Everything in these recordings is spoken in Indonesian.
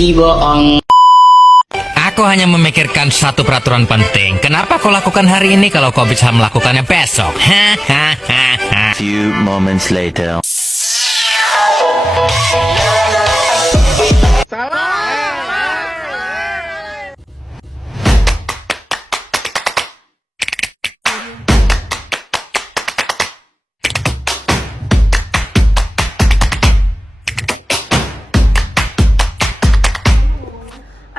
bohong. Aku hanya memikirkan satu peraturan penting. Kenapa kau lakukan hari ini kalau kau bisa melakukannya besok? Hahaha. Few moments later.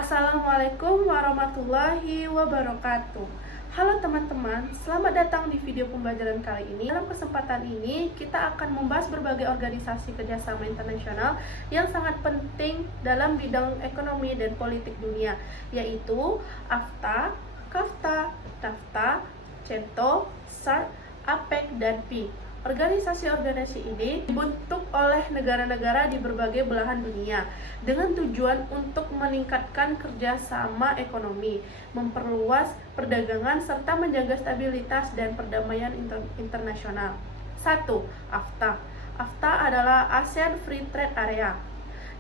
Assalamualaikum warahmatullahi wabarakatuh. Halo teman-teman, selamat datang di video pembelajaran kali ini. Dalam kesempatan ini, kita akan membahas berbagai organisasi kerjasama internasional yang sangat penting dalam bidang ekonomi dan politik dunia, yaitu AFTA, KAFTA, TAFTA, CENTO, SAARC, APEC, dan PI. Organisasi-organisasi ini dibentuk oleh negara-negara di berbagai belahan dunia dengan tujuan untuk meningkatkan kerjasama ekonomi, memperluas perdagangan, serta menjaga stabilitas dan perdamaian internasional. 1. AFTA. AFTA adalah ASEAN Free Trade Area,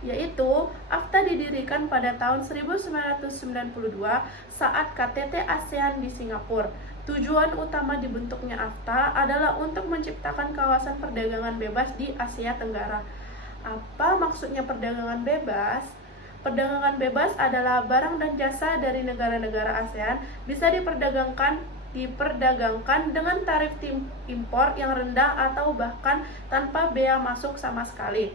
yaitu AFTA didirikan pada tahun 1992 saat KTT ASEAN di Singapura. Tujuan utama dibentuknya AFTA adalah untuk menciptakan kawasan perdagangan bebas di Asia Tenggara. Apa maksudnya perdagangan bebas? Perdagangan bebas adalah barang dan jasa dari negara-negara ASEAN bisa diperdagangkan dengan tarif impor yang rendah atau bahkan tanpa bea masuk sama sekali.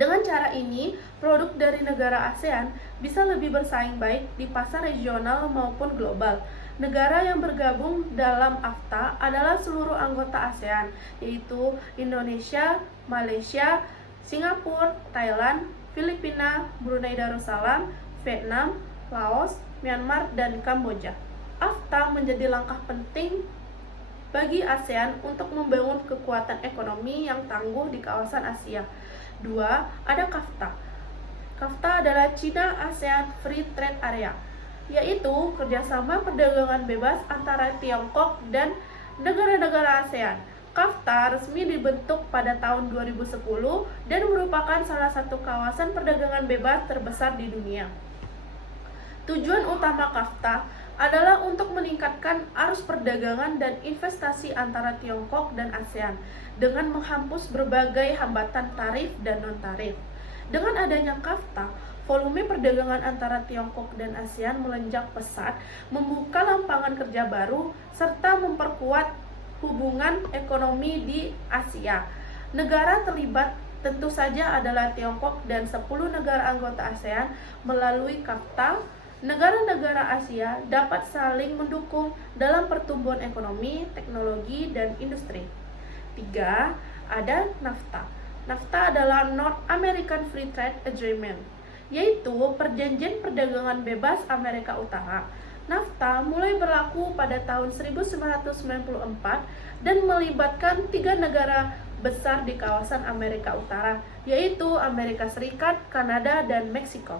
Dengan cara ini, produk dari negara ASEAN bisa lebih bersaing baik di pasar regional maupun global. Negara yang bergabung dalam AFTA adalah seluruh anggota ASEAN, yaitu Indonesia, Malaysia, Singapura, Thailand, Filipina, Brunei Darussalam, Vietnam, Laos, Myanmar, dan Kamboja. AFTA menjadi langkah penting bagi ASEAN untuk membangun kekuatan ekonomi yang tangguh di kawasan Asia. 2. Ada KAFTA. KAFTA adalah China ASEAN Free Trade Area, yaitu kerjasama perdagangan bebas antara Tiongkok dan negara-negara ASEAN. KAFTA resmi dibentuk pada tahun 2010 dan merupakan salah satu kawasan perdagangan bebas terbesar di dunia. Tujuan utama KAFTA adalah untuk meningkatkan arus perdagangan dan investasi antara Tiongkok dan ASEAN dengan menghapus berbagai hambatan tarif dan non-tarif. Dengan adanya KAFTA, volume perdagangan antara Tiongkok dan ASEAN melonjak pesat, membuka lapangan kerja baru, serta memperkuat hubungan ekonomi di Asia. Negara terlibat tentu saja adalah Tiongkok dan 10 negara anggota ASEAN. Melalui KAFTA, negara-negara Asia dapat saling mendukung dalam pertumbuhan ekonomi, teknologi, dan industri. 3. Ada NAFTA. NAFTA adalah North American Free Trade Agreement, yaitu perjanjian perdagangan bebas Amerika Utara. NAFTA mulai berlaku pada tahun 1994 dan melibatkan 3 negara besar di kawasan Amerika Utara, yaitu Amerika Serikat, Kanada, dan Meksiko.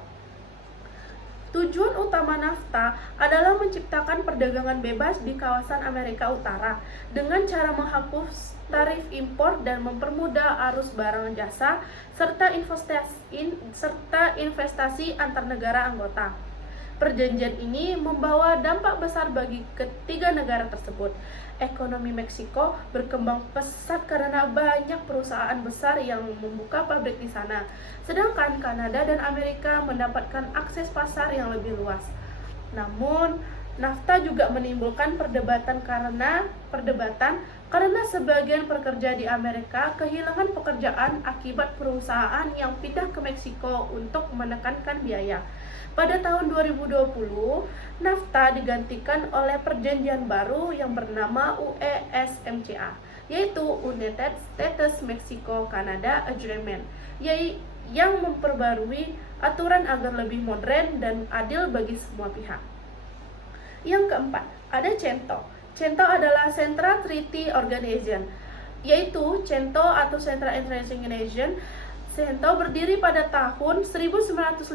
Tujuan utama NAFTA adalah menciptakan perdagangan bebas di kawasan Amerika Utara dengan cara menghapus tarif impor dan mempermudah arus barang jasa serta investasi antar negara anggota. Perjanjian ini membawa dampak besar bagi ketiga negara tersebut. Ekonomi Meksiko berkembang pesat karena banyak perusahaan besar yang membuka pabrik di sana. Sedangkan Kanada dan Amerika mendapatkan akses pasar yang lebih luas. Namun, NAFTA juga menimbulkan perdebatan karena sebagian pekerja di Amerika kehilangan pekerjaan akibat perusahaan yang pindah ke Meksiko untuk menekankan biaya. Pada tahun 2020, NAFTA digantikan oleh perjanjian baru yang bernama UESMCA, yaitu United States Mexico-Canada Agreement, yang memperbarui aturan agar lebih modern dan adil bagi semua pihak. Yang keempat, ada CENTO. CENTO adalah Central Treaty Organization, yaitu CENTO atau Central International Organization. CENTO berdiri pada tahun 1955,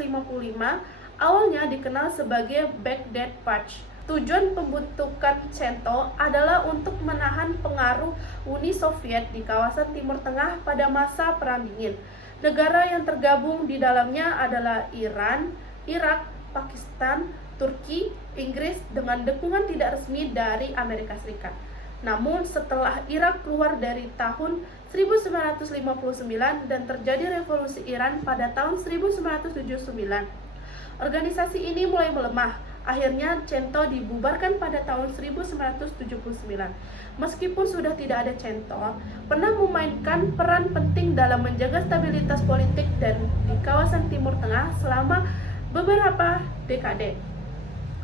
awalnya dikenal sebagai Baghdad Pact. Tujuan pembentukan CENTO adalah untuk menahan pengaruh Uni Soviet di kawasan Timur Tengah pada masa Perang Dingin. Negara yang tergabung di dalamnya adalah Iran, Irak, Pakistan, Turki, Inggris dengan dukungan tidak resmi dari Amerika Serikat. Namun setelah Irak keluar dari tahun 1959 dan terjadi revolusi Iran pada tahun 1979, organisasi ini mulai melemah. Akhirnya CENTO dibubarkan pada tahun 1979. Meskipun sudah tidak ada CENTO, pernah memainkan peran penting dalam menjaga stabilitas politik dan di kawasan Timur Tengah selama beberapa dekade.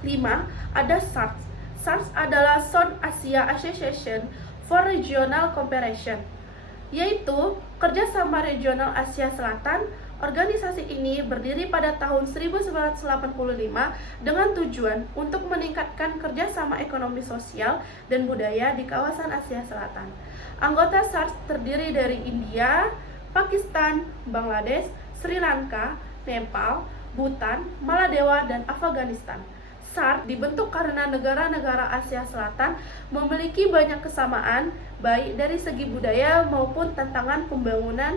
5. Ada SARS. SARS adalah South Asia Association for Regional Cooperation, yaitu kerjasama regional Asia Selatan. Organisasi ini berdiri pada tahun 1985 dengan tujuan untuk meningkatkan kerjasama ekonomi sosial dan budaya di kawasan Asia Selatan. Anggota SARS terdiri dari India, Pakistan, Bangladesh, Sri Lanka, Nepal, Bhutan, Maladewa, dan Afghanistan. SARS dibentuk karena negara-negara Asia Selatan memiliki banyak kesamaan, baik dari segi budaya maupun tantangan pembangunan.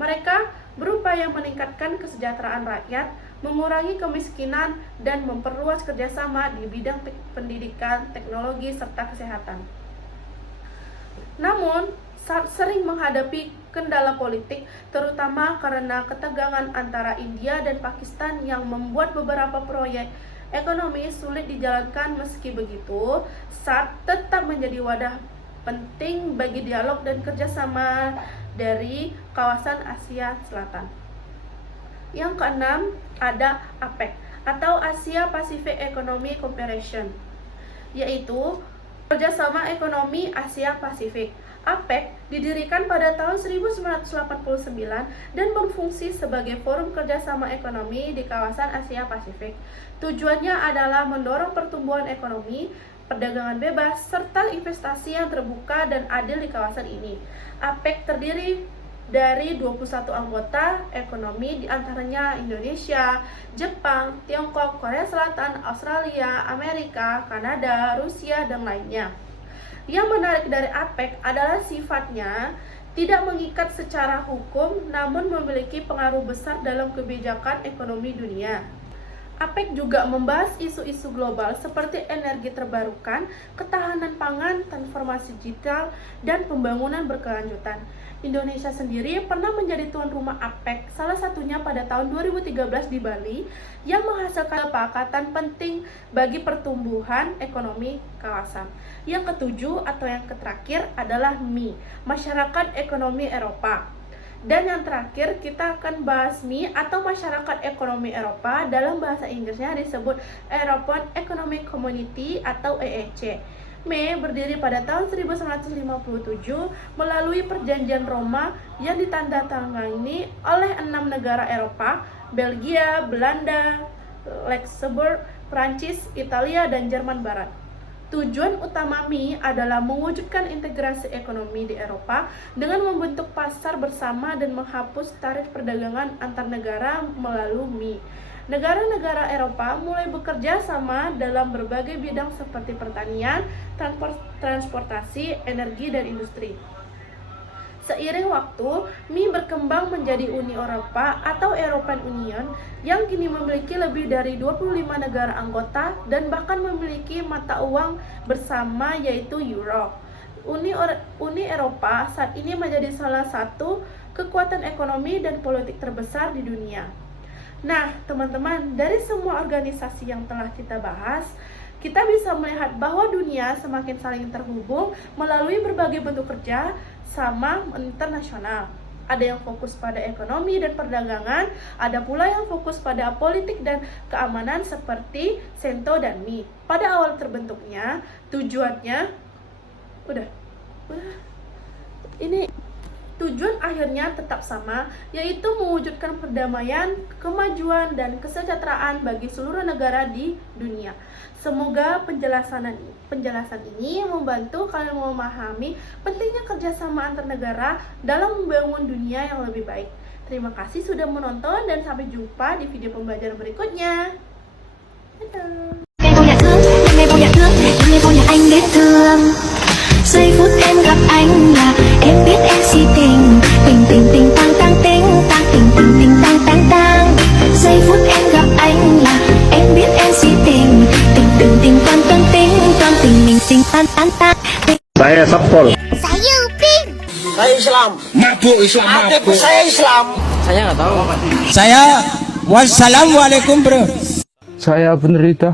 Mereka berupaya meningkatkan kesejahteraan rakyat, mengurangi kemiskinan, dan memperluas kerjasama di bidang pendidikan, teknologi, serta kesehatan. Namun, sering menghadapi kendala politik, terutama karena ketegangan antara India dan Pakistan yang membuat beberapa proyek ekonomi sulit dijalankan. Meski begitu, SARC tetap menjadi wadah penting bagi dialog dan kerjasama dari kawasan Asia Selatan. Yang keenam, ada APEC atau Asia Pacific Economic Cooperation, yaitu kerjasama ekonomi Asia Pasifik. APEC didirikan pada tahun 1989 dan berfungsi sebagai forum kerjasama ekonomi di kawasan Asia Pasifik. Tujuannya adalah mendorong pertumbuhan ekonomi, perdagangan bebas, serta investasi yang terbuka dan adil di kawasan ini. APEC terdiri dari 21 anggota ekonomi, diantaranya Indonesia, Jepang, Tiongkok, Korea Selatan, Australia, Amerika, Kanada, Rusia, dan lainnya. Yang menarik dari APEC adalah sifatnya tidak mengikat secara hukum, namun memiliki pengaruh besar dalam kebijakan ekonomi dunia. APEC juga membahas isu-isu global seperti energi terbarukan, ketahanan pangan, transformasi digital, dan pembangunan berkelanjutan. Indonesia sendiri pernah menjadi tuan rumah APEC, salah satunya pada tahun 2013 di Bali, yang menghasilkan kesepakatan penting bagi pertumbuhan ekonomi kawasan. Yang ketujuh atau yang terakhir adalah MI, Masyarakat Ekonomi Eropa. Dan yang terakhir kita akan bahas MI atau Masyarakat Ekonomi Eropa, dalam bahasa Inggrisnya disebut European Economic Community atau EEC. ME berdiri pada tahun 1957 melalui Perjanjian Roma yang ditandatangani oleh 6 negara Eropa: Belgia, Belanda, Luxembourg, Prancis, Italia, dan Jerman Barat. Tujuan utama MI adalah mewujudkan integrasi ekonomi di Eropa dengan membentuk pasar bersama dan menghapus tarif perdagangan antar negara melalui MI. Negara-negara Eropa mulai bekerja sama dalam berbagai bidang seperti pertanian, transportasi, energi, dan industri. Seiring waktu, MI berkembang menjadi Uni Eropa atau European Union yang kini memiliki lebih dari 25 negara anggota dan bahkan memiliki mata uang bersama yaitu Euro. Uni Eropa saat ini menjadi salah satu kekuatan ekonomi dan politik terbesar di dunia. Nah, teman-teman, dari semua organisasi yang telah kita bahas, kita bisa melihat bahwa dunia semakin saling terhubung melalui berbagai bentuk kerja sama internasional. Ada yang fokus pada ekonomi dan perdagangan, ada pula yang fokus pada politik dan keamanan seperti CENTO dan MI. Pada awal terbentuknya, tujuannya tujuan akhirnya tetap sama, yaitu mewujudkan perdamaian, kemajuan, dan kesejahteraan bagi seluruh negara di dunia. Semoga penjelasan ini membantu kalian memahami pentingnya kerjasama antar negara dalam membangun dunia yang lebih baik. Terima kasih sudah menonton dan sampai jumpa di video pembelajaran berikutnya. Dadah. Giây phút em gặp anh là em biết em si tình. Islam. Mabuk Islam, mabuk. Saya Islam. Saya nggak tahu. Saya wassalamualaikum bro. Saya penderita.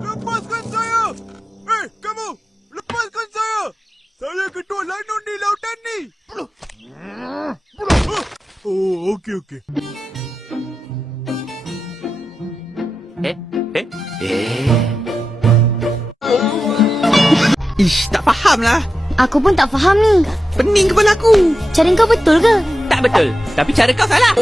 Lepaskan saya! Hei, kamu! Lepaskan saya! Saya ketua Lanun di lautan ni! Oh, okey. Ish, tak faham lah. Aku pun tak faham ni. Pening kepala aku. Cara kau betul ke? Tak betul. Tapi cara kau salah.